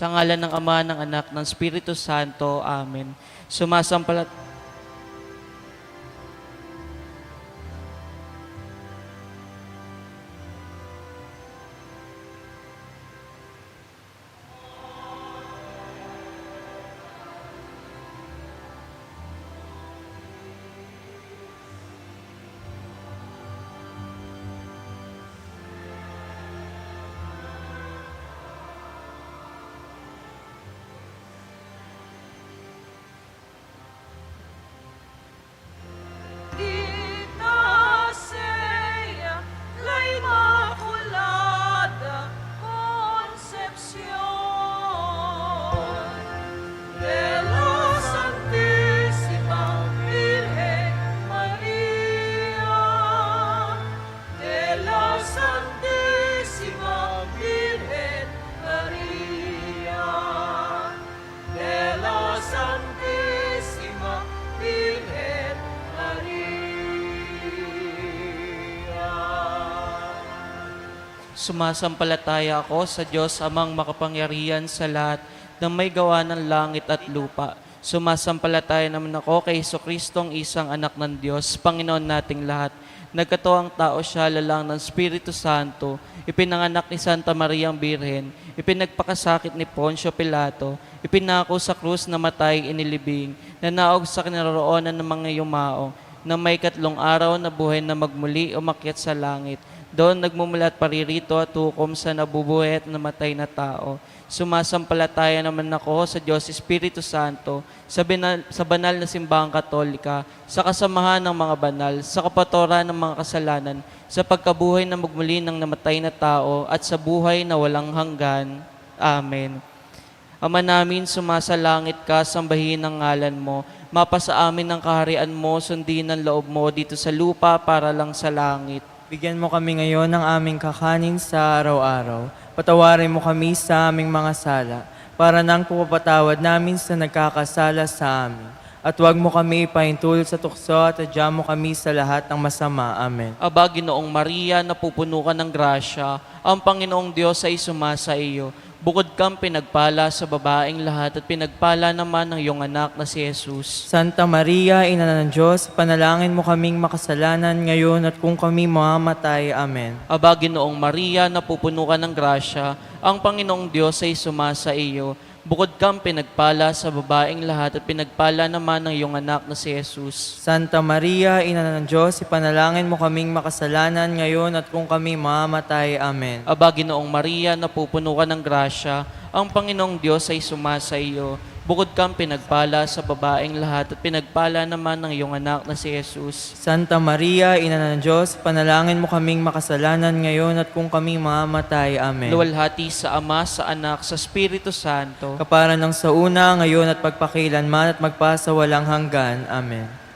Sa ngalan ng Ama, ng Anak, ng Espiritu Santo. Amen. Sumasampalat Sumasampalataya ako sa Diyos amang makapangyarihan sa lahat ng may gawa ng langit at lupa. Sumasampalataya naman ako kay Heso Kristong isang anak ng Diyos, Panginoon nating lahat. Nagkatuwang tao siya lalang ng Espiritu Santo, ipinanganak ni Santa Maria ang Birhen, ipinagpakasakit ni Poncio Pilato, ipinako sa krus na matay inilibing, nanaog sa kinaroroonan ng mga yumao, na may katlong araw na buhay na magmuli umakyat sa langit. Doon nagmumulat paririto at hukom sa nabubuhay at namatay na tao. Sumasampalataya naman ako sa Diyos Espiritu Santo, sa, binal, sa banal na simbahang katolika, sa kasamahan ng mga banal, sa kapatoran ng mga kasalanan, sa pagkabuhay na magmuli ng namatay na tao, at sa buhay na walang hanggan. Amen. Ama namin, sumasalangit ka, sambahin ang ngalan mo. Mapasa amin ang kaharian mo, sundin ang loob mo dito sa lupa para lang sa langit. Bigyan mo kami ngayon ng aming kakanin sa araw-araw. Patawarin mo kami sa aming mga sala, para nang pupapatawad namin sa nagkakasala sa amin. At huwag mo kami ipaintulot sa tukso at adya mo kami sa lahat ng masama. Amen. Aba, Ginoong Maria, napupuno ka ng grasya, ang Panginoong Diyos ay sumasa iyo. Bukod kang pinagpala sa babaeng lahat at pinagpala naman ng iyong anak na si Jesus. Santa Maria, Ina ng Diyos, panalangin mo kaming makasalanan ngayon at kung kami mamamatay. Amen. Aba, Ginoong Maria, napupuno ka ng grasya, ang Panginoong Diyos ay sumasa iyo. Bukod kang pinagpala sa babaeng lahat at pinagpala naman ng iyong anak na si Jesus. Santa Maria, Ina ng Diyos, ipanalangin mo kaming makasalanan ngayon at kung kami mamamatay. Amen. Aba, Ginoong Maria, napupuno ka ng grasya, ang Panginoong Diyos ay sumasa iyo. Bukod kang pinagpala sa babaeng lahat at pinagpala naman ng iyong anak na si Jesus. Santa Maria, Ina ng Diyos, panalangin mo kaming makasalanan ngayon at kung kami mamamatay. Amen. Luwalhati sa Ama, sa Anak, sa Espiritu Santo. Kapara ng sa una, ngayon at pagpakilanman at magpasa walang hanggan. Amen.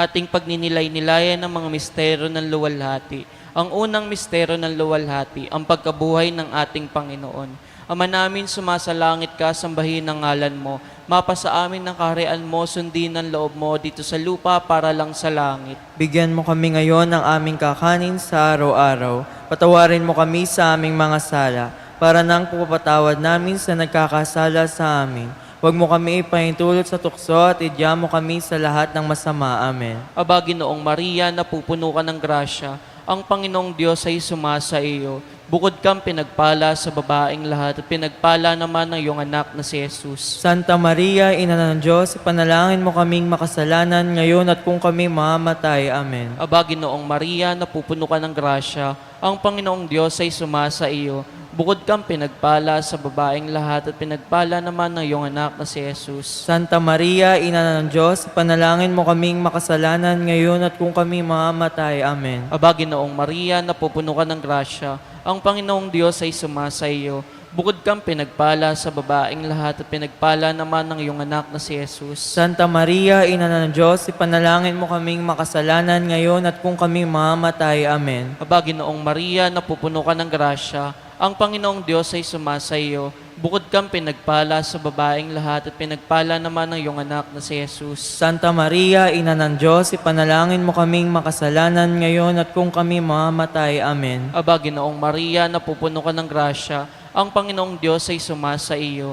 Ating pagninilay-nilayan ng mga mistero ng luwalhati. Ang unang mistero ng luwalhati, ang pagkabuhay ng ating Panginoon. Ama namin, sumasalangit ka, sambahin ang ngalan mo. Mapasa amin ng kaharian mo, sundin ang loob mo dito sa lupa para lang sa langit. Bigyan mo kami ngayon ng aming kakanin sa araw-araw. Patawarin mo kami sa aming mga sala, para nang pupapatawad namin sa nagkakasala sa amin. Huwag mo kami ipahintulot sa tukso at idya mo kami sa lahat ng masama. Amen. Aba, Ginoong Maria, napupuno ka ng grasya, ang Panginoong Diyos ay sumasa iyo. Bukod kang pinagpala sa babaeng lahat at pinagpala naman ng iyong anak na si Jesus. Santa Maria, Ina ng Diyos, ipanalangin mo kaming makasalanan ngayon at kung kami mamamatay. Amen. Aba, Ginoong Maria, napupuno ka ng grasya, ang Panginoong Diyos ay sumasa iyo. Bukod kang pinagpala sa babaeng lahat at pinagpala naman ng iyong anak na si Jesus. Santa Maria, Ina ng Diyos, ipanalangin mo kaming makasalanan ngayon at kung kami mamamatay. Amen. Aba, Ginoong Maria, napupuno ka ng grasya, ang Panginoong Diyos ay sumasa iyo. Bukod kang pinagpala sa babaeng lahat at pinagpala naman ng iyong anak na si Jesus. Santa Maria, Ina ng Diyos, ipanalangin mo kaming makasalanan ngayon at kung kami mamamatay. Amen. Aba, Ginoong Maria, napupuno ka ng grasya, ang Panginoong Diyos ay sumasa iyo. Bukod kang pinagpala sa babaeng lahat at pinagpala naman ng iyong anak na si Jesus. Santa Maria, Ina ng Diyos, ipanalangin mo kaming makasalanan ngayon at kung kami mamamatay. Amen. Aba, Ginoong Maria, napupuno ka ng grasya, ang Panginoong Diyos ay sumasa iyo.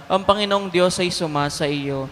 ang Panginoong Diyos ay sumasa iyo.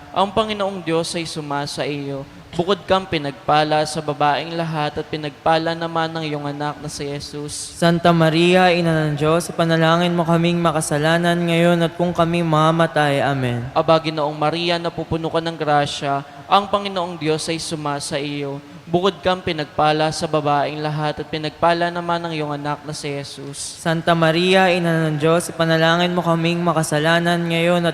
ang Panginoong Diyos ay sumasa iyo. Bukod kang pinagpala sa babaeng lahat at pinagpala naman ng iyong anak na si Jesus. Santa Maria, Ina ng Diyos, ipanalangin mo kaming makasalanan ngayon at kung kami mamamatay. Amen. Aba, Ginoong Maria, napupuno ka ng grasya, ang Panginoong Diyos ay sumasa iyo. Bukod kang pinagpala sa babaeng lahat at pinagpala naman ng iyong anak na si Jesus. Santa Maria, Ina ng Diyos, ipanalangin mo kaming makasalanan ngayon at